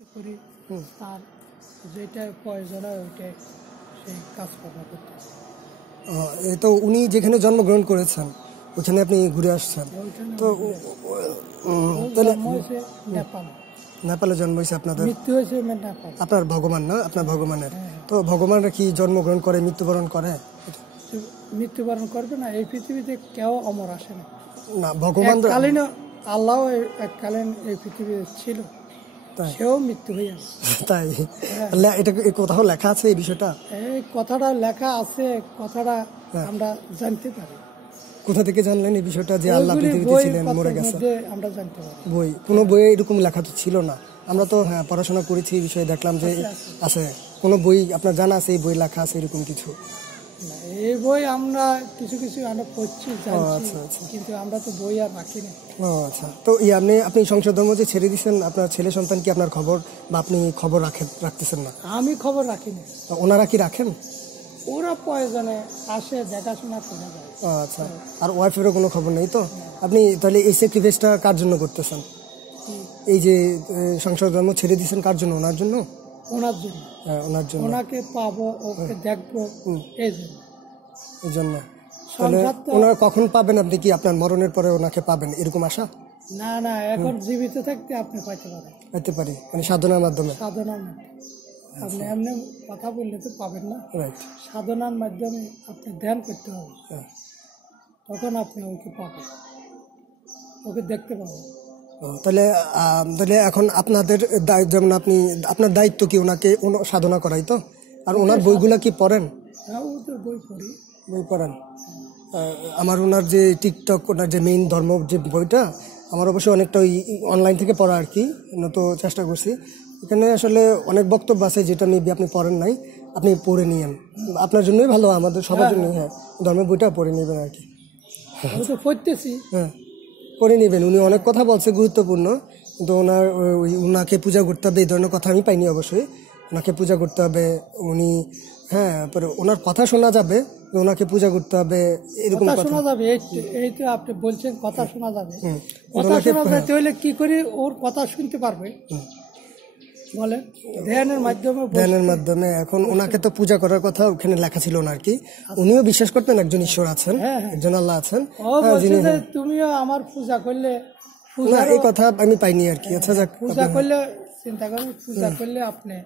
করি তার যেটা প্রয়োজন হয় ওইটাই সেই কাজকর্ম করতে। এই তো উনি যেখানে জন্মগ্রহণ করেছেন ওখানে আপনি ঘুরে আসছেন, তো তাহলে নেপাল, নেপালে জন্ম হয়েছে আপনাদের, মৃত্যু হয়েছে নেপাল। আপনার ভগবান না, আপনার ভগবানের। তো ভগবানরা কি জন্মগ্রহণ করে মৃত্যুবরণ করে? মৃত্যুবরণ করবে না, এই পৃথিবীতে কেউ অমর আসে না। না, ভগবান এককালীন আল্লাহ এককালীন এই পৃথিবীতে ছিল, সেও মৃত্যু হয়ে আছে। তাই এটা কোথাও লেখা আছে এই বিষয়টা? এই কথাটা লেখা আছে, কথাটা আমরা জানতে পারি। কোথা থেকে জানলেন এই বিষয়টা যে আল্লাহ পৃথিবীতে ছিলেন, মরে গেছে? আমরা জানতে পারি। বই, কোনো বইয়ে এরকম লেখা তো ছিল না। আমরা তো পড়াশোনা করেছি এই বিষয়ে, দেখলাম যে আছে। কোনো বই আপনার জানা আছে এই বই লেখা আছে এরকম কিছু? এই বই আমরা কিছু কিছু আমরা পড়ছি, কিন্তু আমরা তো বই আর রাখি না। ও আচ্ছা, তো আপনি সংসদ ধর্ম যে ছেড়ে দিচ্ছেন, আপনার ছেলে সন্তান কি আপনার খবর বা আপনি খবর রাখতেছেন না? আমি খবর রাখি না। ওনারা কি রাখেন? ওরা প্রয়োজনে আসে, দেখাশোনা করে যায়। আচ্ছা, আর ওয়াইফেরও কোনো খবর নেই তো? আপনি তাহলে এই স্যাক্রিফাইসটা কার জন্য করতেছেন? এই যে সংসদ ধর্ম ছেড়ে দিচ্ছেন কার জন্য? ওনার জন্য? ওনার জন্য। হ্যাঁ, ওনার জন্য। ওনাকে পাবো, ওকে দেখবো, এই জন্য। এই জন্য। তাহলে ওনারা কখন পাবেন? আপনি কি আপনার মরণের পরে ওনাকে পাবেন এরকম আশা? না না, এখন জীবিত থাকতে আপনি পাইতে পারেন। পাইতে পারি মানে সাধনার মাধ্যমে? সাধনার মাধ্যমে। আপনি এমনি কথা বললে তো পাবেন না। রাইট। সাধনার মাধ্যমে আপনি ধ্যান করতে হবে, তখন আপনি ওকে পাবেন, ওকে দেখতে পাবেন। তাহলে এখন আপনাদের যেমন আপনার দায়িত্ব কি ওনাকে সাধনা করাই তো? আর ওনার বইগুলা কি পড়েন? হ্যাঁ, ও তো বই পড়ি। বই পড়েন? আমার ওনার যে টিকটক, ওনার যে মেইন ধর্ম যে বইটা, আমার অবশ্যই অনেকটা ওই অনলাইন থেকে পড়া আর কি, তো চেষ্টা করছি। এখানে আসলে অনেক বক্তব্য আছে যেটা মেবি আপনি পড়েন নাই, আপনি পড়ে নিয়েন, আপনার জন্যই ভালো, আমাদের সবার জন্যই। হ্যাঁ, ধর্মের বইটা পড়ে নেবেন আর কি। পড়তেছি। হ্যাঁ, পড়ে নেবেন। উনি অনেক কথা বলছে গুরুত্বপূর্ণ, কিন্তু ওনাকে পূজা করতে হবে এই ধরনের কথা আমি পাইনি অবশ্যই। ওনাকে পূজা করতে হবে, উনি পরে ওনার কথা শোনা যাবে, ওনাকে পূজা করতে হবে, এরকম কথা শোনা যাবে। এই তো আপনি বলছেন কথা শোনা যাবে, কথা শোনা যাবে হলে কি করে ওর কথা শুনতে পারবে বলে? ধ্যানের মাধ্যমে। ধ্যানের মাধ্যমে। এখন ওনাকে তো পূজা করার কথা ওখানে লেখা ছিল না আর কি। উনিও বিশ্বাস করতেন একজন ঈশ্বর আছেন, একজন আল্লাহ আছেন। তুমিও আমার পূজা করলে, না এই কথা আমি পাইনি আর কি। আচ্ছা, যাক, পূজা করলে চিন্তা করেন, পূজা করলে আপনি